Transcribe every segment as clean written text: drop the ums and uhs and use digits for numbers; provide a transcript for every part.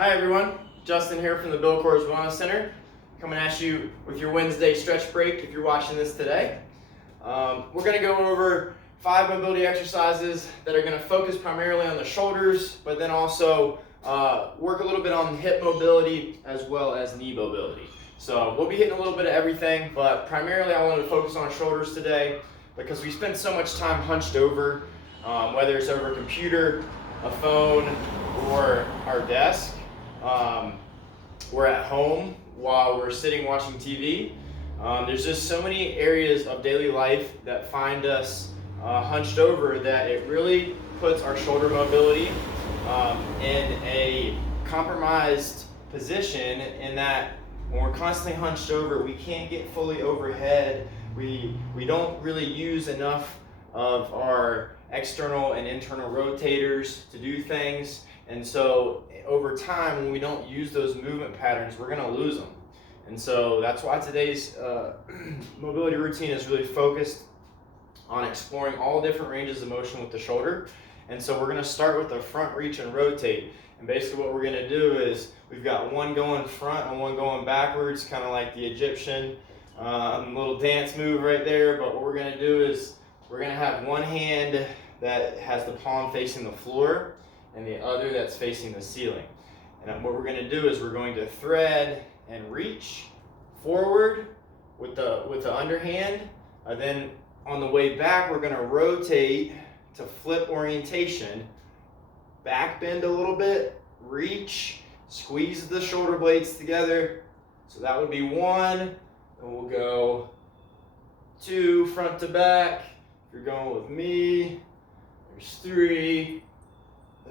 Hi everyone, Justin here from the Bill Coors Wellness Center, coming at you with your Wednesday stretch break if you're watching this today. We're going to go over 5 mobility exercises that are going to focus primarily on the shoulders, but then also work a little bit on hip mobility as well as knee mobility. So we'll be hitting a little bit of everything, but primarily I wanted to focus on shoulders today because we spend so much time hunched over, whether it's over a computer, a phone, or our desk. We're at home while we're sitting watching TV. There's just so many areas of daily life that find us hunched over that it really puts our shoulder mobility in a compromised position, in that when we're constantly hunched over, we can't get fully overhead. We don't really use enough of our external and internal rotators to do things. And so over time, when we don't use those movement patterns, we're going to lose them. And so that's why today's mobility routine is really focused on exploring all different ranges of motion with the shoulder. And so we're going to start with the front reach and rotate. And basically what we're going to do is we've got one going front and one going backwards, kind of like the Egyptian little dance move right there. But what we're going to do is we're going to have one hand that has the palm facing the floor and the other that's facing the ceiling. And what we're going to do is we're going to thread and reach forward with the underhand. Then on the way back, we're going to rotate to flip orientation, back bend a little bit, reach, squeeze the shoulder blades together. So that would be 1, and we'll go 2, front to back. If you're going with me, there's 3,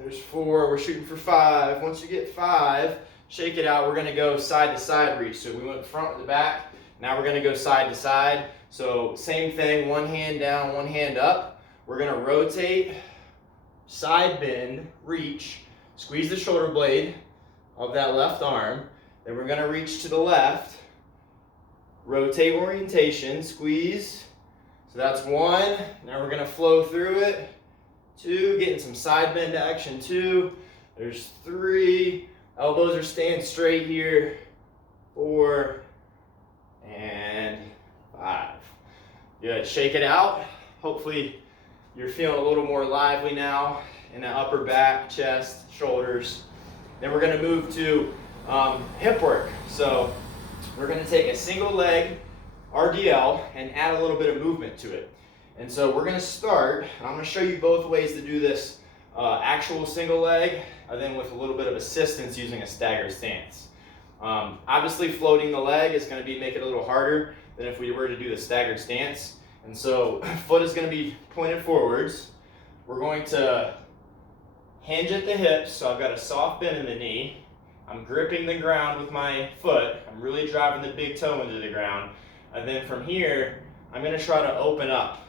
there's 4, we're shooting for 5. Once you get 5, shake it out. We're going to go side to side reach. So we went front to back. Now we're going to go side to side. So same thing, one hand down, one hand up. We're going to rotate, side bend, reach, squeeze the shoulder blade of that left arm. Then we're going to reach to the left, rotate orientation, squeeze. So that's 1. Now we're going to flow through it. 2, getting some side bend action. 2, there's 3, elbows are staying straight here. 4, and 5. Good, shake it out. Hopefully you're feeling a little more lively now in the upper back, chest, shoulders. Then we're gonna move to hip work. So we're gonna take a single leg RDL and add a little bit of movement to it. And so we're gonna start, I'm gonna show you both ways to do this actual single leg, and then with a little bit of assistance using a staggered stance. Obviously floating the leg is gonna make it a little harder than if we were to do the staggered stance. And so foot is gonna be pointed forwards. We're going to hinge at the hips, so I've got a soft bend in the knee. I'm gripping the ground with my foot. I'm really driving the big toe into the ground. And then from here, I'm gonna try to open up.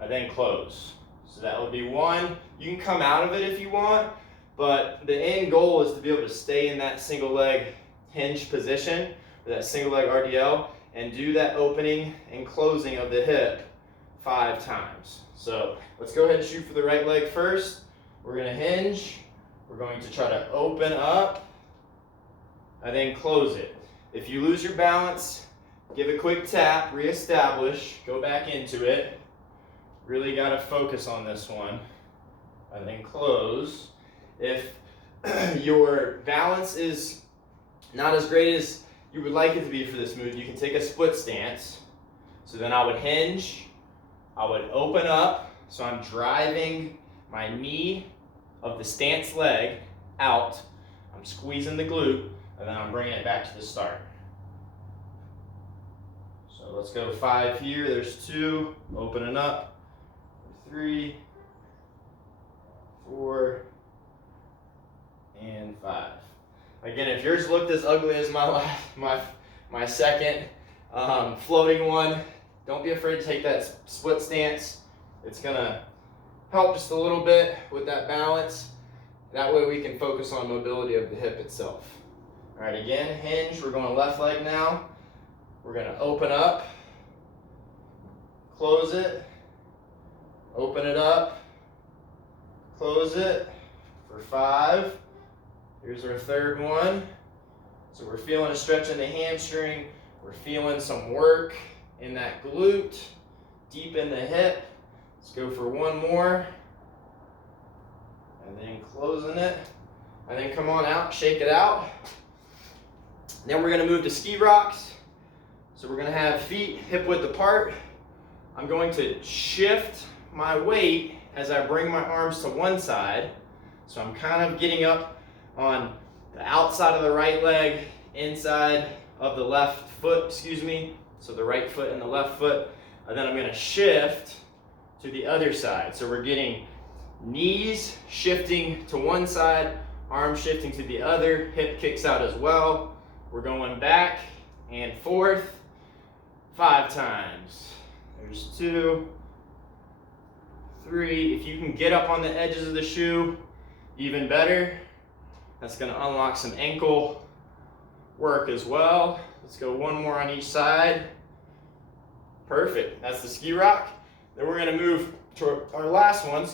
I then close. So that would be 1. You can come out of it if you want, but the end goal is to be able to stay in that single leg hinge position, or that single leg RDL, and do that opening and closing of the hip 5 times. So let's go ahead and shoot for the right leg first. We're going to hinge. We're going to try to open up and then close it. If you lose your balance, give a quick tap, reestablish, go back into it. Really got to focus on this one. And then close. If your balance is not as great as you would like it to be for this move, you can take a split stance. So then I would hinge, I would open up, so I'm driving my knee of the stance leg out. I'm squeezing the glute, and then I'm bringing it back to the start. So let's go 5 here. There's 2, opening up. 3, 4, and 5. Again, if yours looked as ugly as my second floating one, don't be afraid to take that split stance. It's gonna help just a little bit with that balance. That way we can focus on mobility of the hip itself. All right, again, hinge. We're going left leg now. We're gonna open up, close it, open it up, close it for 5, Here's our third one. So we're feeling a stretch in the hamstring. We're feeling some work in that glute, deep in the hip. Let's go for one more. And then closing it. And then come on out, shake it out. Then we're gonna move to ski rocks. So we're gonna have feet hip width apart. I'm going to shift my weight as I bring my arms to one side. So I'm kind of getting up on the outside of the right leg, inside of the left foot, So the right foot and the left foot. And then I'm gonna shift to the other side. So we're getting knees shifting to one side, arms shifting to the other, hip kicks out as well. We're going back and forth 5 times. There's 2, 3. If you can get up on the edges of the shoe, even better. That's gonna unlock some ankle work as well. Let's go one more on each side. Perfect, that's the ski rock. Then we're gonna move to our last one,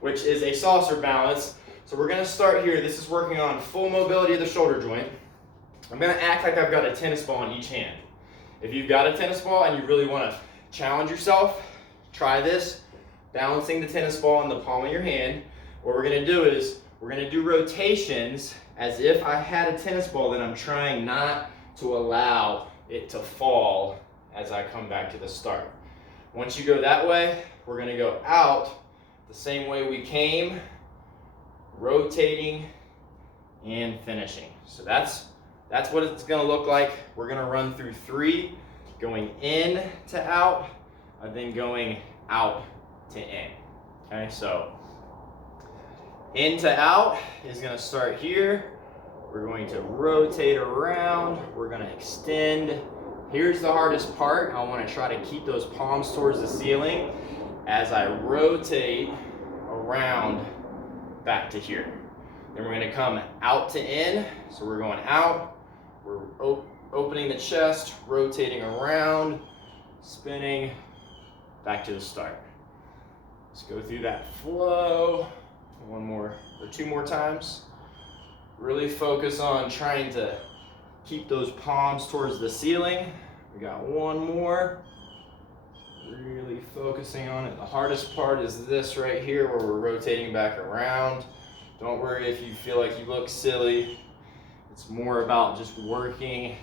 which is a saucer balance. So we're gonna start here. This is working on full mobility of the shoulder joint. I'm gonna act like I've got a tennis ball in each hand. If you've got a tennis ball and you really wanna challenge yourself, try this, balancing the tennis ball in the palm of your hand. What we're gonna do is, we're gonna do rotations as if I had a tennis ball that I'm trying not to allow it to fall as I come back to the start. Once you go that way, we're gonna go out the same way we came, rotating and finishing. So that's what it's gonna look like. We're gonna run through 3, going in to out, and then going out to in. Okay, so in to out is gonna start here. We're going to rotate around. We're gonna extend. Here's the hardest part. I wanna try to keep those palms towards the ceiling as I rotate around back to here. Then we're gonna come out to in. So we're going out. We're opening the chest, rotating around, spinning, back to the start. Let's go through that flow. 1 more or 2 more times. Really focus on trying to keep those palms towards the ceiling. We got 1 more. Really focusing on it. The hardest part is this right here where we're rotating back around. Don't worry if you feel like you look silly. It's more about just working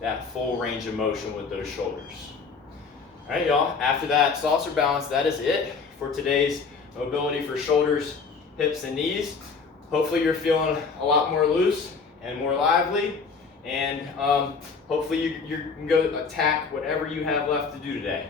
that full range of motion with those shoulders. All right, y'all, after that saucer balance, that is it for today's mobility for shoulders, hips, and knees. Hopefully you're feeling a lot more loose and more lively, and hopefully you can go attack whatever you have left to do today.